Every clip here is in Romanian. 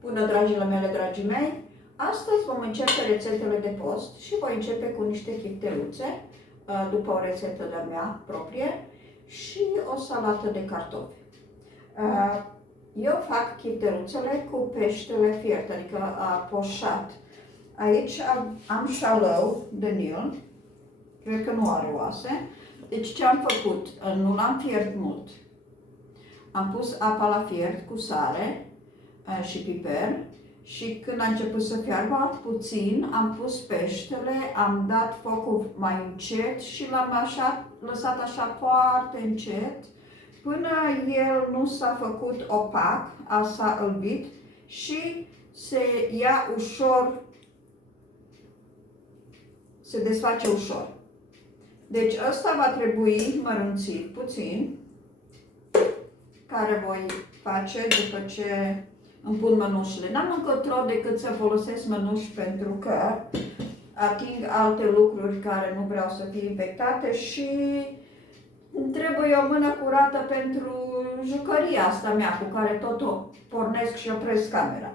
Bună, dragile mele, dragii mei! Astăzi vom începe rețetele de post și voi începe cu niște chifteluțe, după o rețetă de-a mea proprie, și o salată de cartofi. Eu fac chifteluțele cu peștele fiert, adică poșat. Aici am șalău de Nil, cred că nu are oase. Deci ce am făcut? Nu l-am fiert mult. Am pus apa la fiert cu sare și piper și când a început să fiarbă puțin, am pus peștele, am dat focul mai încet și l-am lăsat așa foarte încet până el nu s-a făcut opac, s-a albit și se ia ușor, se desface ușor. Deci ăsta va trebui mărunțit puțin, care voi face după ce îmi pun mănușile. N-am încotro decât să folosesc mănuși pentru că ating alte lucruri care nu vreau să fie infectate și îmi trebuie o mână curată pentru jucăria asta mea cu care tot o pornesc și opresc camera.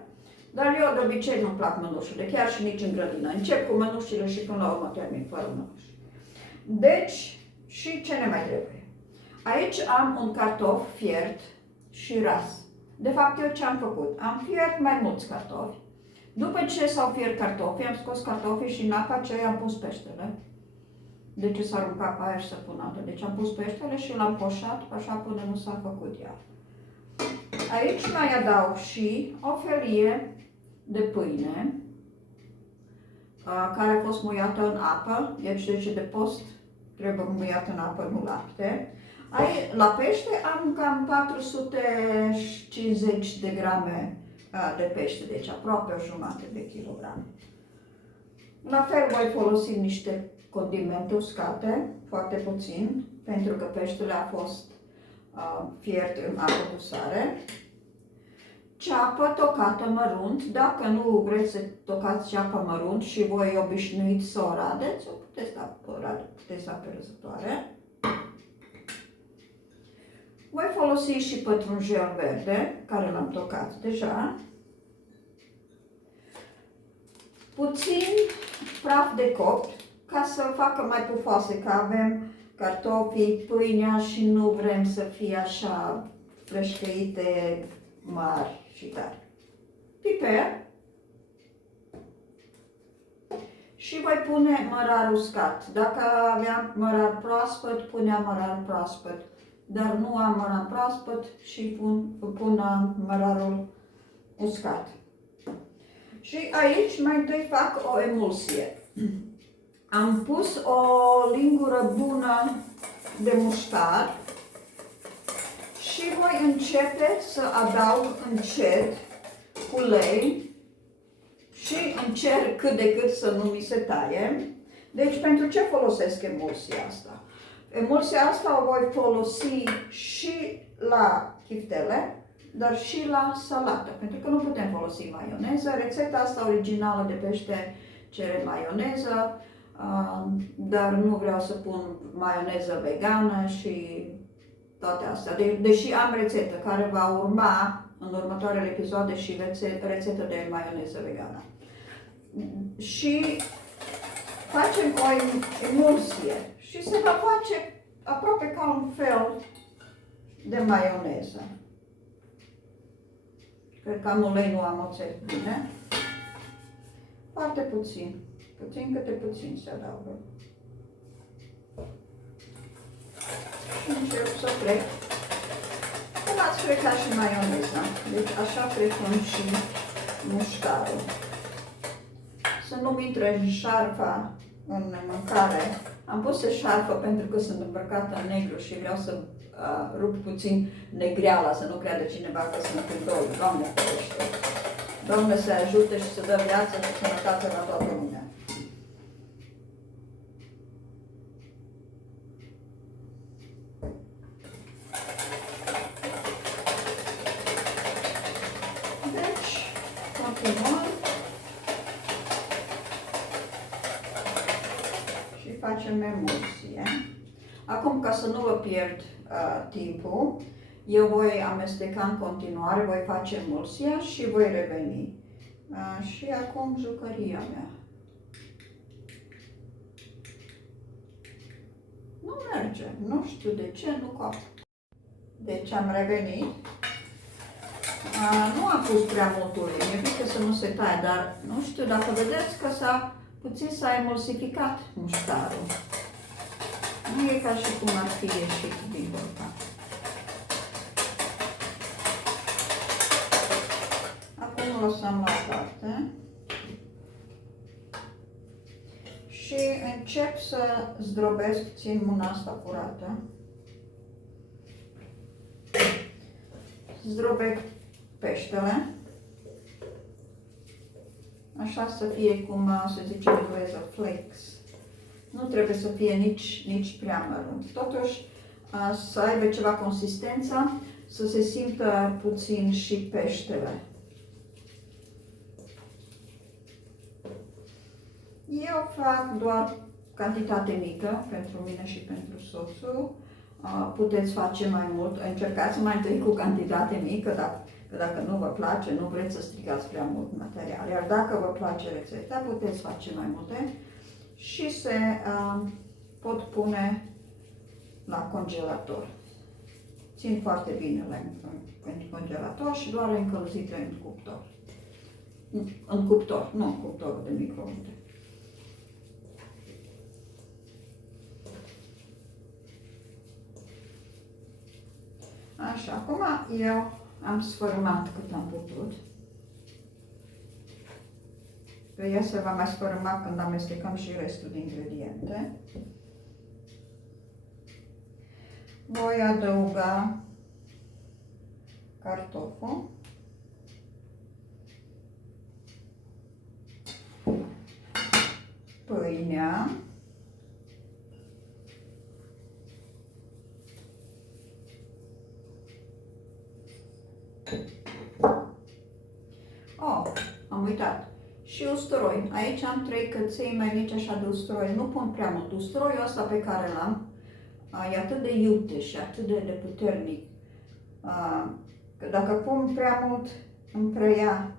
Dar eu de obicei nu-mi plac mănușile, chiar și nici în grădină. Încep cu mănușile și până la urmă termin fără mănuși. Deci, și ce ne mai trebuie? Aici am un cartof fiert și ras. De fapt, eu ce am făcut? Am fiert mai mulți cartofi. După ce s-au fiert cartofii, am scos cartofii și în apa aceea am pus peștele. De ce s-a aruncat pe aia și să pun altă? Deci am pus peștele și l-am poșat așa până nu s-a făcut ea. Aici mai adaug și o felie de pâine care a fost muiată în apă. Deci de post trebuie muiată în apă, nu lapte. La pește am cam 450 de grame de pește, deci aproape o jumătate de kilogram. La fel voi folosi niște condimente uscate, foarte puțin, pentru că peștele a fost fiert în apă cu sare. Ceapă tocată mărunt, dacă nu vreți să tocați ceapă mărunt și voi obișnuiți să o radeți, o puteți da pe răzătoare. Voi folosi și pătrunjel verde, care l-am tocat deja. Puțin praf de copt, ca să facă mai pufoase, că avem cartofii, pâinea și nu vrem să fie așa frășcăite mari și tari. Piper. Și voi pune mărar uscat. Dacă aveam mărar proaspăt, puneam mărar proaspăt. Dar nu am mărar proaspăt și pun mărarul uscat. Și aici mai întâi fac o emulsie. Am pus o lingură bună de muștar și voi începe să adaug încet ulei și încerc cât de cât să nu mi se taie. Deci pentru ce folosesc emulsia asta? Emulsia asta o voi folosi și la chiftele, dar și la salată, pentru că nu putem folosi maioneză. Rețeta asta originală de pește cere maioneză, dar nu vreau să pun maioneză vegană și toate astea. Deși am rețetă care va urma în următoarele episoade și rețetă de maioneză vegană. Și facem o emulsie și se va face aproape ca un fel de maioneză. Cred că am ulei, nu am oțet bine. Foarte puțin. Puțin câte puțin se adaugă. Și încep să frec. Cum ați frecat și maioneza. Deci așa frecăm și muștarul. Să nu-mi intre în șarfa în mâncare. Am pus șarfă pentru că sunt îmbrăcată în negru și vreau să rup puțin negreala, să nu creadă cineva că sunt în doi. Doamne ferește! Doamne să ajute și să dă viață și sănătate la toată lumea. Deci, continuăm. Facem emulsie. Acum, ca să nu vă pierd timpul, Eu voi amesteca în continuare, voi face emulsia și voi reveni. Și acum jucăria mea. Nu merge, nu știu de ce, nu coapă. Deci am revenit. Nu am pus prea mult ulei, mi-e frică să nu se taie, dar nu știu dacă vedeți că s-a emulsificat muștarul. Nu e ca și cum ar fi ieșit din borcan. Acum o lăsăm la parte. Și încep să zdrobesc, țin mâna asta curată. Zdrobesc peștele. Așa să fie cum se zice în engleză, flakes. Nu trebuie să fie nici prea mărunt. Totuși să aibă ceva consistență, să se simtă puțin și peștele. Eu fac doar cantitate mică pentru mine și pentru soțul. Puteți face mai mult. Încercați mai întâi cu cantitate mică, dacă nu vă place, nu vreți să strigați prea mult material. Iar dacă vă place rețeta, puteți face mai multe și se pot pune la congelator. Țin foarte bine în congelator și doar încălzite în cuptor. În cuptor, nu în cuptorul de microunde. Așa, acum eu am sfărâmat cât am putut. Pe ea se va mai sfărâma când amestecăm și restul de ingrediente. Voi adăuga cartoful. Pâinea. Am uitat. Și usturoi. Aici am 3 căței mai mici așa de usturoi. Nu pun prea mult. Usturoiul ăsta pe care l-am e atât de iute și atât de puternic. Că dacă pun prea mult, îmi preia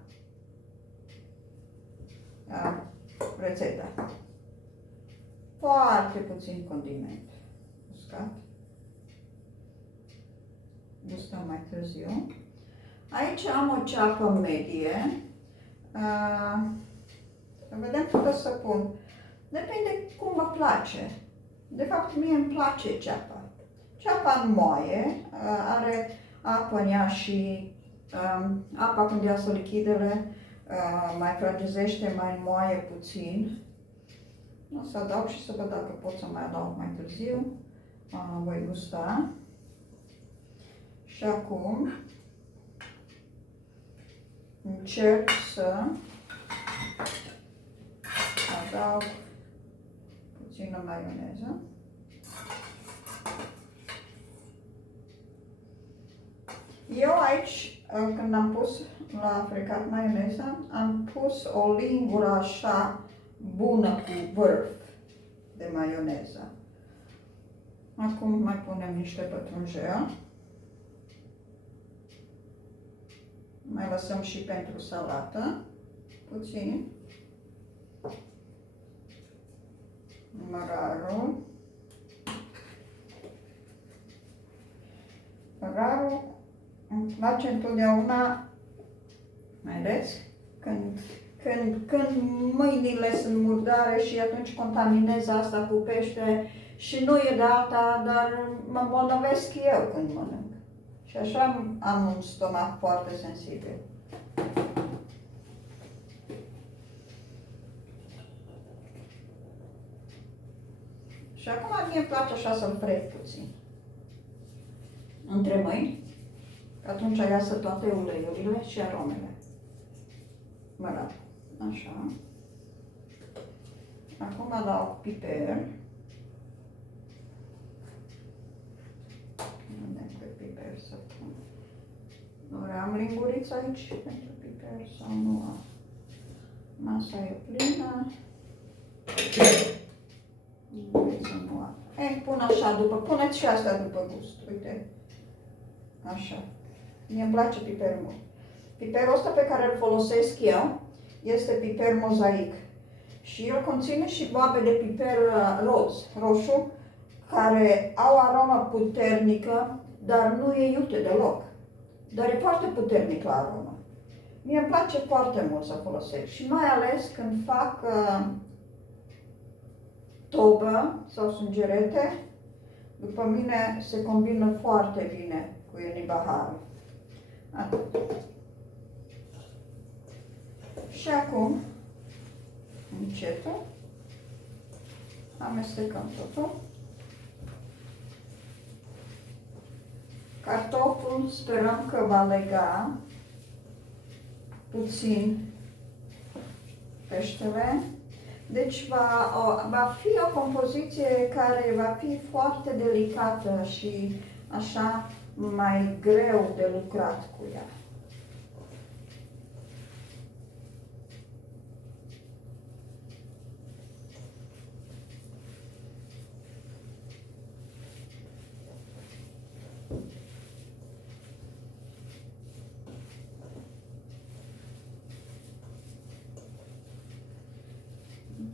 rețeta. Foarte puțin condiment uscat. Gustăm mai târziu. Aici am o ceapă medie. Să vedem cât o să pun. Depinde cum vă place. De fapt, mie îmi place ceapa. Ceapa înmoaie, are apă în ea și apa când iasă lichidele mai fragizește, mai înmoaie puțin. O să adaug și să văd dacă pot să mai adaug mai târziu. Voi gusta. Și acum încerc să adaug puțină maioneză. Eu aici, când am pus la frecat maioneza, am pus o lingură așa bună cu vârf de maioneză. Acum mai punem niște pătrunjel. Mai lăsăm și pentru salată, puțin. Mărarul. Mărarul îmi place întotdeauna, mai ales când mâinile sunt murdare și atunci contaminez asta cu pește și nu e de alta, dar mă îmbolnăvesc eu când mănânc. Și așa am un stomac foarte sensibil. Și acum mie îmi place așa să-l frec puțin între mâini, că atunci iasă toate uleiurile și aromele. Mărat. Așa. Acum adaug piper. Unde pe piper să pun? Ori am linguriță aici pentru piper sau nu am? Masa e plină. Linguriță nu am. Ei, pun așa după, puneți și asta după gust, uite. Așa. Mie îmi place piperul mult. Piperul ăsta pe care îl folosesc eu este piper mozaic. Și el conține și boabe de piper roșu, care au aromă puternică, dar nu e iute deloc. Dar e foarte puternic la aromă. Mie îmi place foarte mult să folosesc și mai ales când fac tobă sau sângerete, după mine se combină foarte bine cu enibaharul. Atât. Și acum, încetul, amestecăm totul. Cartoful sperăm că va lega puțin peștele. Deci va fi o compoziție care va fi foarte delicată și așa mai greu de lucrat cu ea.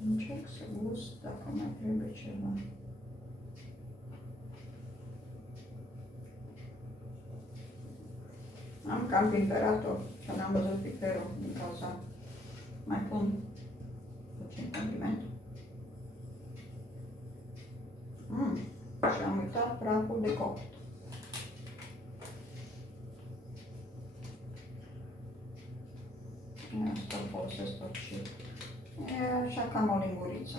Încerc să gust dacă mai trebuie ceva. Am cam piperat-o, că n-am văzut piperul din cauza. Mai pun puțin condiment. Și am uitat praful de copt. Asta îl folosesc tot și e așa cam o linguriță.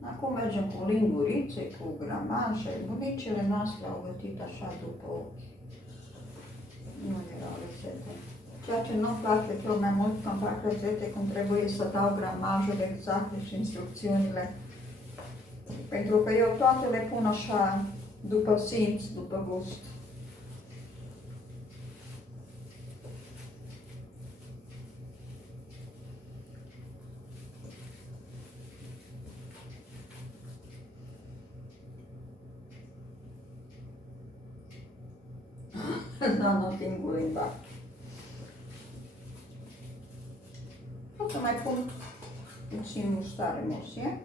Acum mergem cu lingurițe, cu gramaje. Bunicile noastre au gătit așa după ochi. Nu erau rețete. Ceea ce nu-mi place cel mai mult când fac rețete, cum trebuie să dau gramajul exact și instrucțiunile. Pentru că eu toate le pun așa, după simț, după gust. Da, nothing going back. O să mai pun puțin mustare mosie.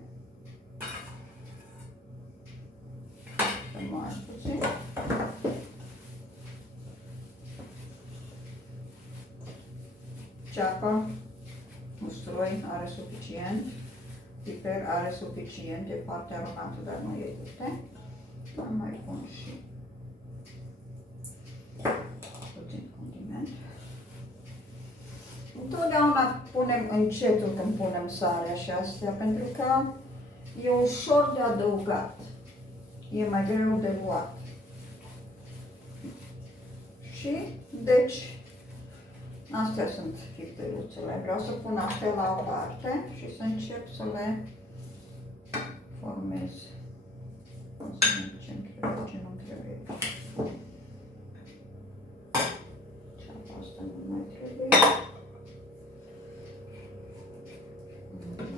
Mai puțin. Ceapă, usturoi are suficient. Piper are suficient, e foarte aromată, dar nu e iute. Mai pun și puțin condiment. Întotdeauna punem încetul când punem sarea și astea, pentru că e ușor de adăugat. E mai greu de luat. Și, deci, astea sunt chifteluțele. Vreau să pun astea la o parte și să încep să le formez. O să vedem ce-mi trebuie, ce nu trebuie. Ceapa asta nu mai trebuie.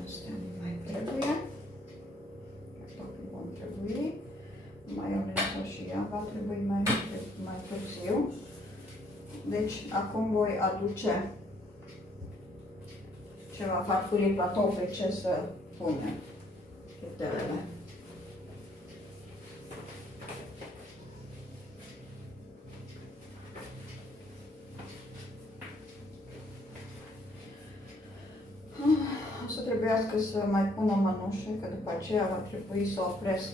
Astea nu mai trebuie. Cartofii vom trebui. Maioneza și ea va trebui mai târziu. Deci, acum voi aduce ceva farfurii platou pe ce să punem chiftelele. O să trebuiască să mai pun o mănușă, că după aceea va trebui să opresc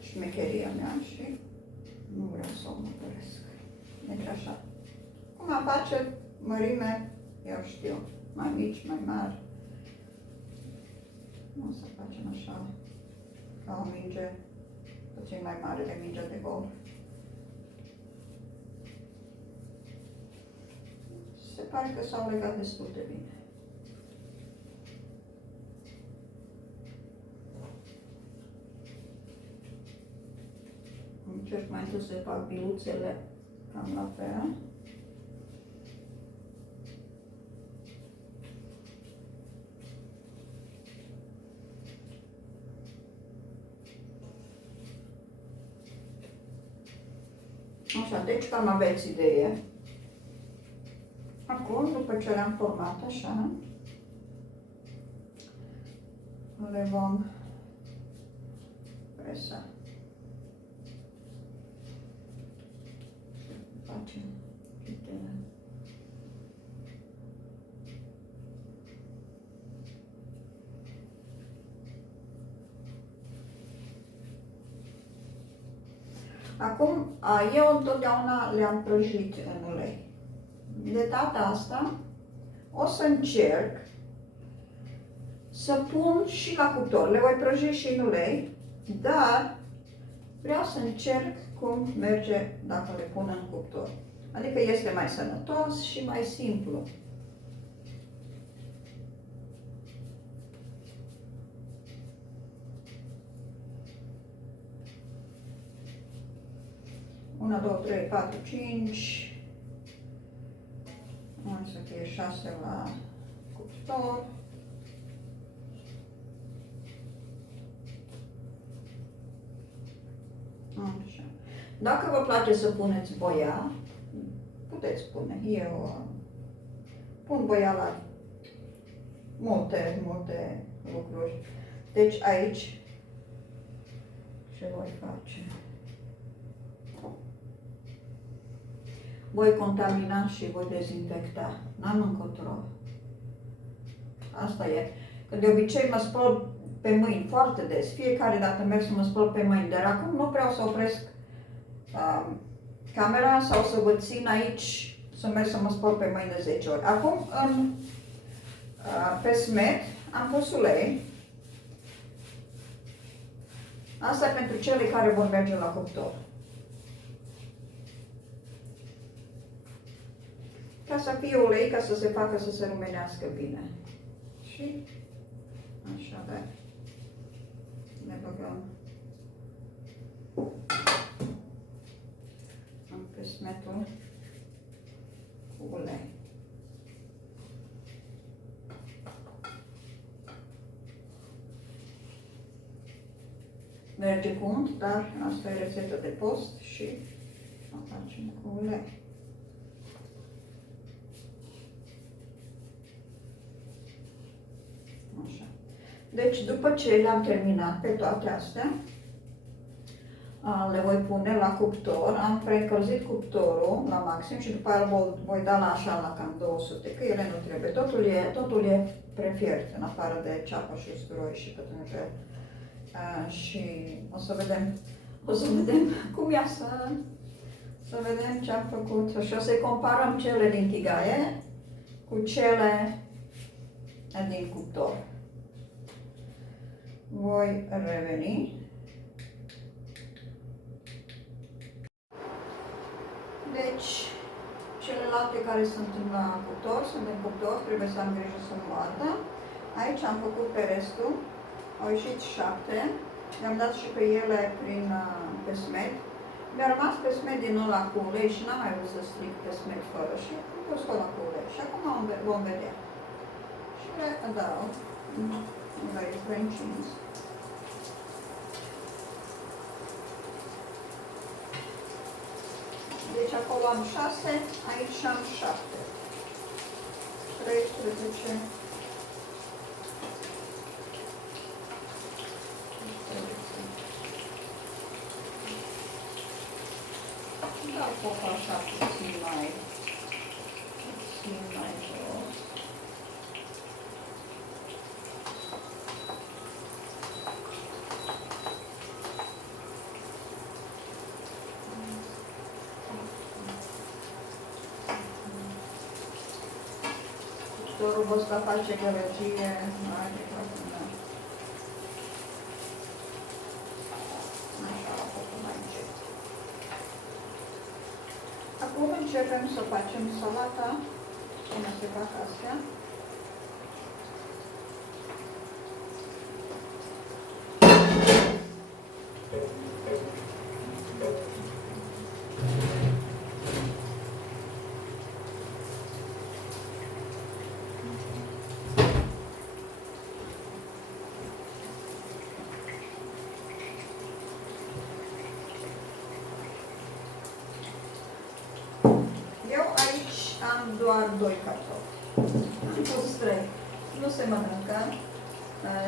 șmecheria mea și nu vreau să o măpăresc. Deci așa. Cum face mărime, eu știu, mai mici, mai mari. O să facem așa, ca o minge puțin mai mare de minge de golf. Se pare că s-au legat destul de bine. Încerc mai întâi să fac biluțele cam la fel. Așa, deci cam aveți idee. Acum, după ce le-am format așa, le vom presa. Facem câteva. Acum, eu întotdeauna le-am prăjit în ulei. De data asta, o să încerc să pun și la cuptor. Le voi prăji și în ulei, dar vreau să încerc cum merge dacă le pun în cuptor. Adică este mai sănătos și mai simplu. Una, 2, 3, 4, 5. O să fie 6 la cuptor. Așa. Dacă vă place să puneți boia, puteți pune. Eu pun boia la multe lucruri. Deci aici ce voi face? Voi contamina și voi dezinfecta. N-am încotro. Asta e. Că de obicei mă spăl pe mâini foarte des. Fiecare dată merg să mă spăl pe mâini. Dar acum nu vreau să opresc camera sau să vă țin aici să merg să mă spăl pe mâini de 10 ori. Acum pe smet am pus ulei. Asta e pentru cele care vor merge la cuptor. Ca să fie ulei, ca să se facă să se rumenească bine. Și așa, da. Ne băgăm pe smetul cu ulei. Merge cu unt, dar asta e rețetă de post și o facem cu ulei. Așa. Deci, după ce le-am terminat pe toate astea, le voi pune la cuptor. Am preîncălzit cuptorul la maxim și după aia voi da la așa la cam 200, că ele nu trebuie. Totul e prefiert, în afară de ceapă și usturoi și pătrunjel. Și o să vedem cum iasă, să vedem ce am făcut și o să-i comparăm cele din tigaie cu cele din cuptor. Voi reveni. Deci, celelalte care sunt la cuptor, sunt în cuptor, trebuie să am grijă să nu ardă. Aici am făcut pe restul, au ieșit 7, le-am dat și pe ele pe smet. Mi-a rămas pe smet din ăla cu ulei și n-am mai vrut să stric pe smet fără și am pus ăla cu ulei. Și acum vom vedea. Și le adaug la cream cheese. Deci acolo am 6, aici am 7. 13. Da, foc așa puțin mai jos. Cuptorul ăsta face gălăgie mare, da. Așa, a făcut mai încet. Acum începem să facem salata, până se fac astea. am doar 2 cartofi. Am pus 3. Nu se mănâncă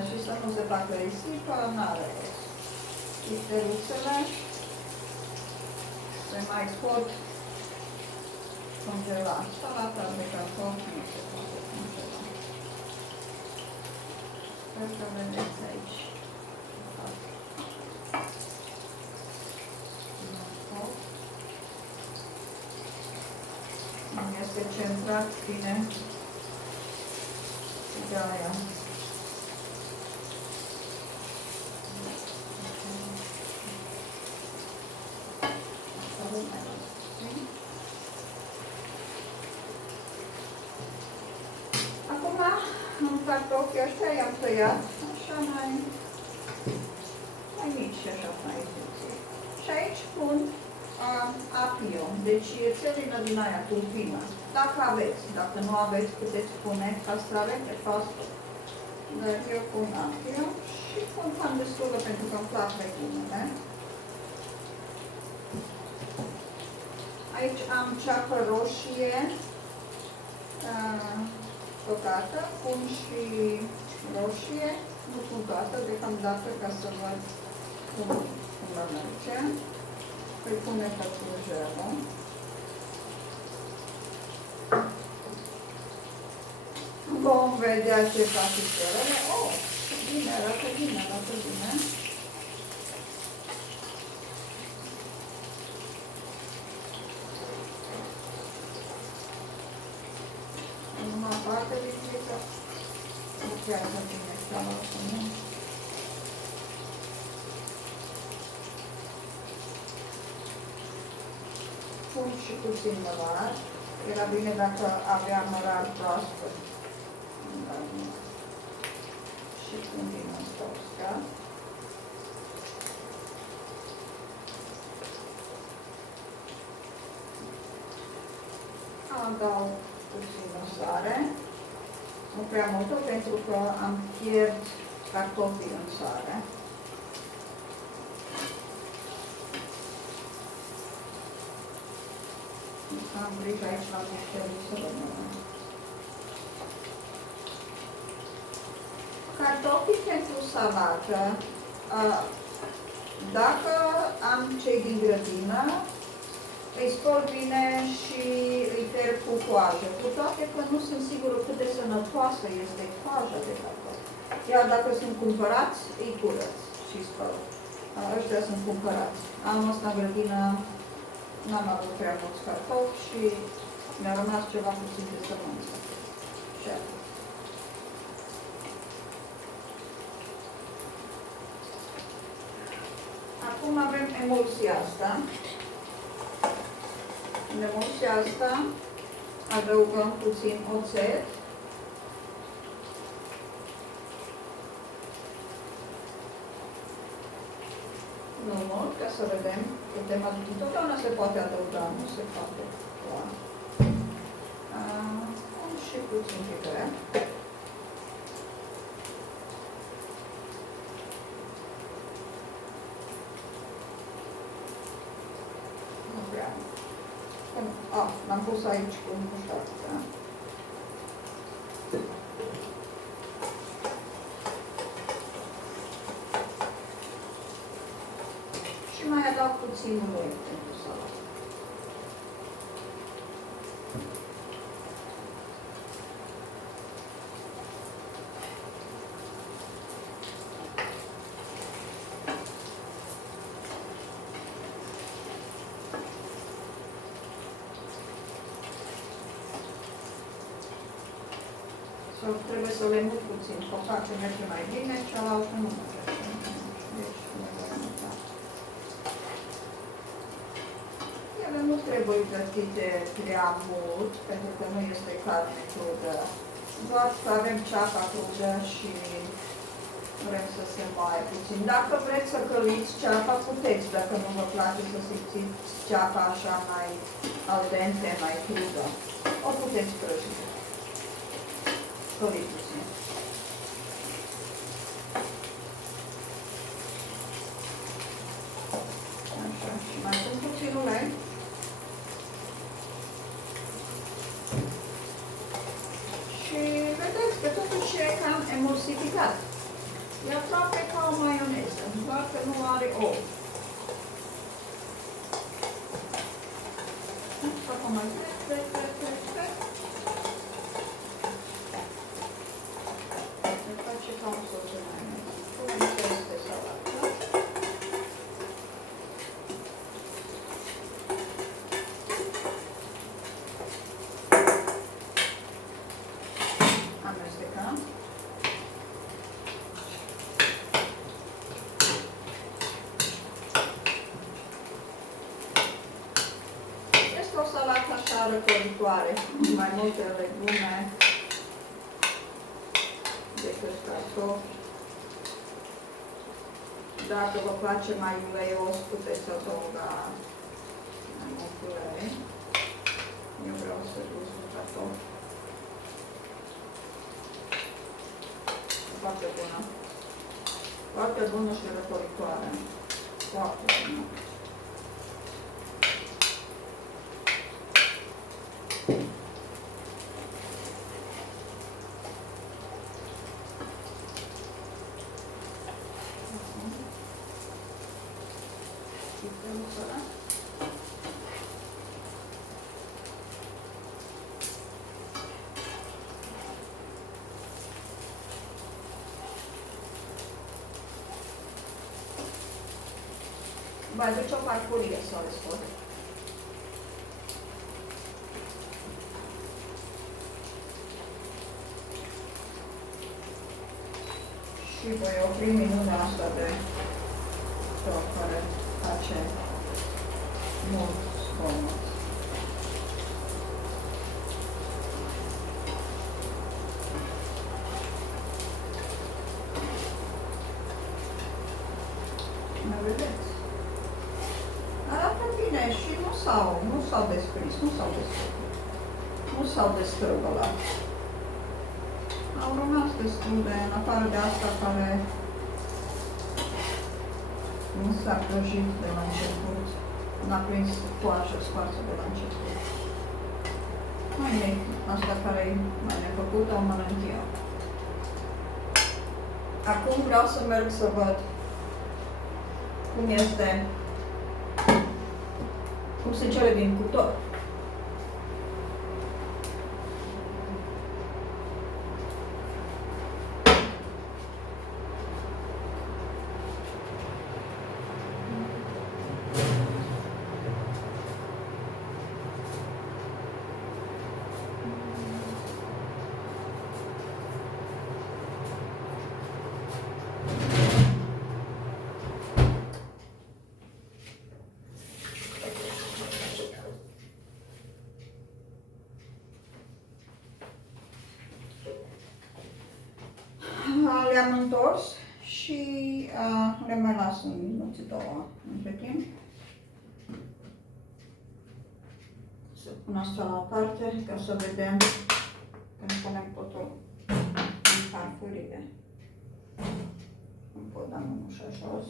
și să nu se facă risipă, n-are rost. Chifteluțele se mai pot congela. Salata de cartofi nu se poate congela. Sper că vedeți aici. Nu este centrat bine de aia. Acum, în cartofii ăștia i-am tăiat așa mai mici, așa mai subțiri. Și aici pun apio, deci țelină din aia, tulpină. Dacă aveți, dacă nu aveți, puteți pune castraveți, pastă. Dar eu pun apio și pun cam destulă pentru că îmi plac legumele. Aici am ceapă roșie tocată, pun și roșie, nu pun toată, deocamdată ca să văd cum mă merge. Îi pune pătrunjelul. Vom vedea ce fac istorele. Oh, bine, arată bine, arată bine. Numai parte vizită. Lucrează bine steaua să nu. Pun și puțin mărar. Era bine dacă aveam mărar proaspăt. Și pun din asta uscat. Adaug puțină sare. Nu prea multă pentru că am fiert cartofii în sare. Am grijă aici la chifteluță rămână. Cartofii pentru salată, dacă am cei din grădină, îi spăl bine și îi terp cu coajă, cu toate că nu sunt sigură cât de sănătoasă este coaja de cartofi. Iar dacă sunt cumpărați, îi curăț și spăl. Ăștia sunt cumpărați. Anul ăsta în grădină n-am avut prea mulți cartofi și mi-a rămas ceva puțin de sămânță. Și atât. Acum avem emulsia asta. În emulsia asta adăugăm puțin oțet. Nu mult, ca să vedem câte măsuri. Întotdeauna se poate adăuga, nu se poate lua. Și puțin piper. Nu prea. L-am pus aici cu muștarță. Da? Și mai adaug puțin ulei pentru salată. Trebuie să le mut puțin. Copacul merge mai bine, cealaltă nu merge. Deci, ele nu trebuie gătite prea mult, pentru că nu este carne crudă. Doar că avem ceapa crudă și vrem să se moaie puțin. Dacă vreți să căliți ceapa, puteți. Dacă nu vă place să simțiți ceapa așa mai al dente, mai crudă, o puteți prăji. Căliți puțin. Așa, și mai pun puțin ulei. ce cam emulsificat. E aproape ca o maioneză, doar că nu are ou. Acum mai trec. Se face ca un sos de maioneză. Punem peste salată. Amestecăm. Este o salată așa răcoritoare, mai multe legume decât cartofi. Dacă vă place mai uleios, puteți adăuga mai mult ulei. Eu vreau să gust cu cartofi. Foarte bună. Foarte bună și răcoritoare. Foarte bună. Vai duce o farfurie să le scot. Și voi opri minunea asta de tot care face mult zgomot. Mă vedeți? Arată bine și nu s-au desprins, nu s-au destrăbălat. Au rămas destul de, în afară de asta care nu s-a prăjit de la început, n-a prins coajă sparsă de la început. Mai nimic, asta care e mai nefăcută, o mănânc eu. Acum vreau să merg să văd cum se cere din cuptor. Le-am întors și le mai las în minuțe două între timp. Să pun asta la o parte ca să vedem când punem totul în farfurie. Îmi pot da mânușa jos.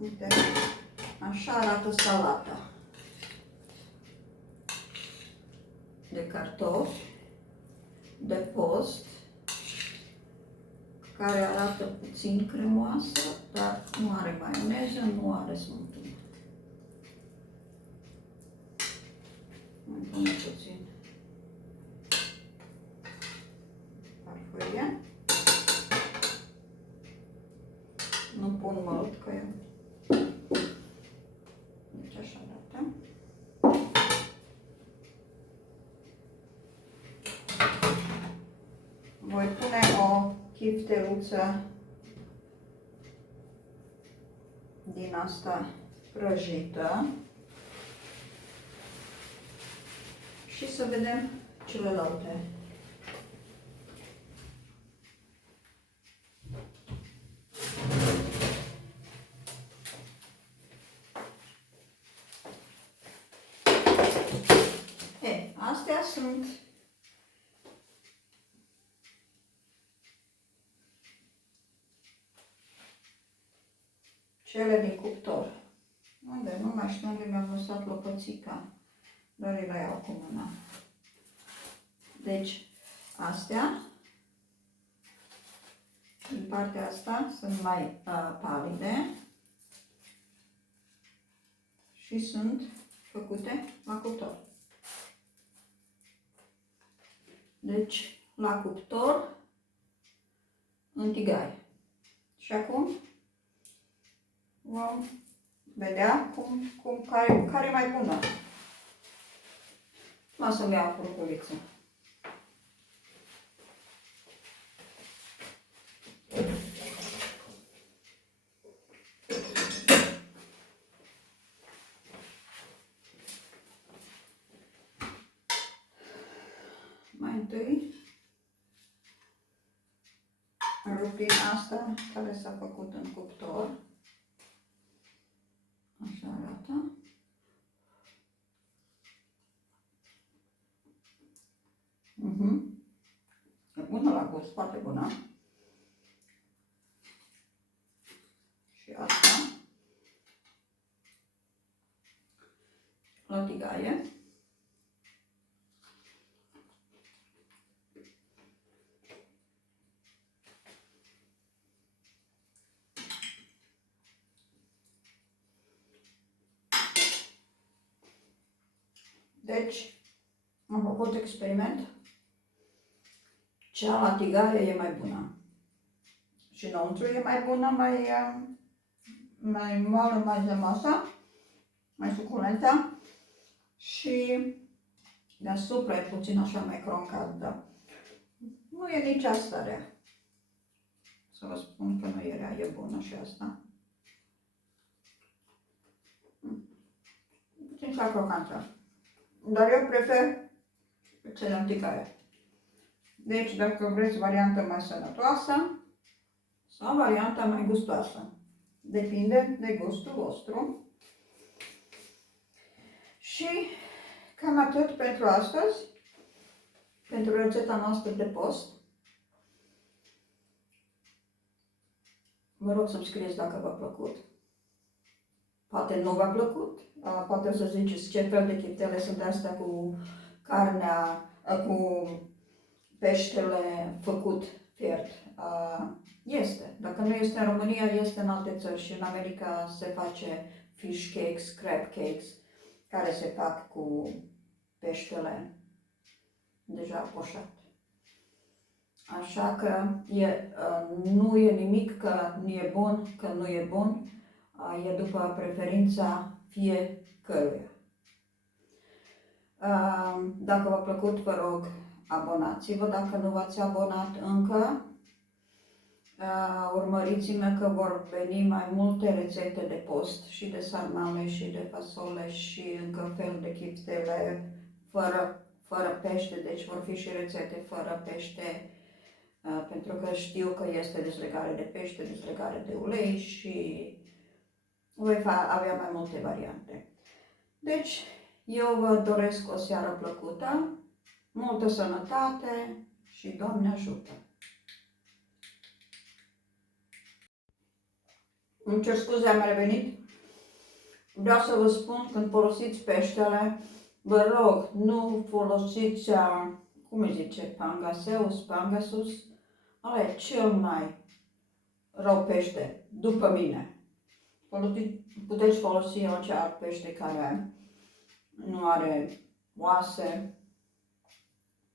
Uite, așa arată salata de cartofi de post, care arată puțin cremoasă, dar nu are maioneză, nu are smântână. Mai pune puțin farfurie. Nu pun mult, că eu. Deci așa arată. Voi pune o chifteluță din asta prăjită și să vedem celelalte. astea sunt cele din cuptor. Unde? Nu mai știu unde mi-am lăsat lopățica, dar îi la iau cu mâna. Deci, astea, din partea asta, sunt mai palide și sunt făcute la cuptor. Deci, la cuptor, în tigaie. Și acum vom vedea care e mai bună. O să-mi iau furculiță. Mai întâi rupim asta care s-a făcut în cuptor. Așa arată. E bună la gust, foarte bună. Și asta la tigaie. Deci, am făcut experiment. Cea la tigaie e mai bună. Și înăuntru e mai bună, mai moale, mai zemoasă, mai suculentă. Și deasupra e puțin așa mai croncat, dar nu e nici asta rea. Să vă spun că nu e rea, e bună și asta. Puțin și crocantă. Dar eu prefer cele în tigaie. Deci, dacă vreți varianta mai sănătoasă sau varianta mai gustoasă, depinde de gustul vostru. Și cam atât pentru astăzi, pentru rețeta noastră de post. Vă rog să-mi scrieți dacă v-a plăcut. Poate nu v-a plăcut, poate o să ziceți ce fel de chiptele sunt astea cu carnea, cu peștele făcut fiert. Este. Dacă nu este în România, este în alte țări și în America se face fish cakes, crab cakes, care se fac cu peștele deja poșat. Așa că nu e nimic că nu e bun, că nu e bun, e după preferința fiecăruia. Dacă v-a plăcut, vă rog, abonați-vă dacă nu v-ați abonat încă. Urmăriți-mă că vor veni mai multe rețete de post și de sarmale și de fasole și încă fel de chiftele fără pește, deci vor fi și rețete fără pește, pentru că știu că este dezlegare de pește, dezlegare de ulei și voi avea mai multe variante. Deci, eu vă doresc o seară plăcută, multă sănătate și Doamne ajută! Îmi cer scuze, am revenit. Vreau să vă spun, când folosiți peștele, vă rog, nu folosiți, cum îi zice, pangasus, ăla e cel mai rău pește, după mine. Puteți folosi orice alt pește care nu are oase,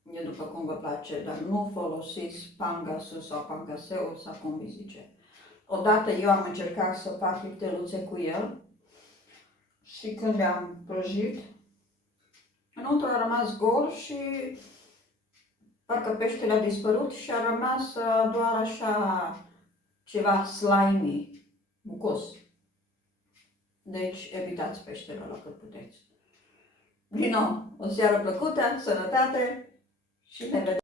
e după cum vă place, dar nu folosiți pangasus sau pangaseus sau cum îi zice. Odată eu am încercat să fac chifteluțe cu el și când le-am prăjit, înăuntru a rămas gol și parcă peștele a dispărut și a rămas doar așa ceva slimy, mucos. Deci evitați peștele la cât puteți. Din nou, o seară plăcută, sănătate și ne vedem!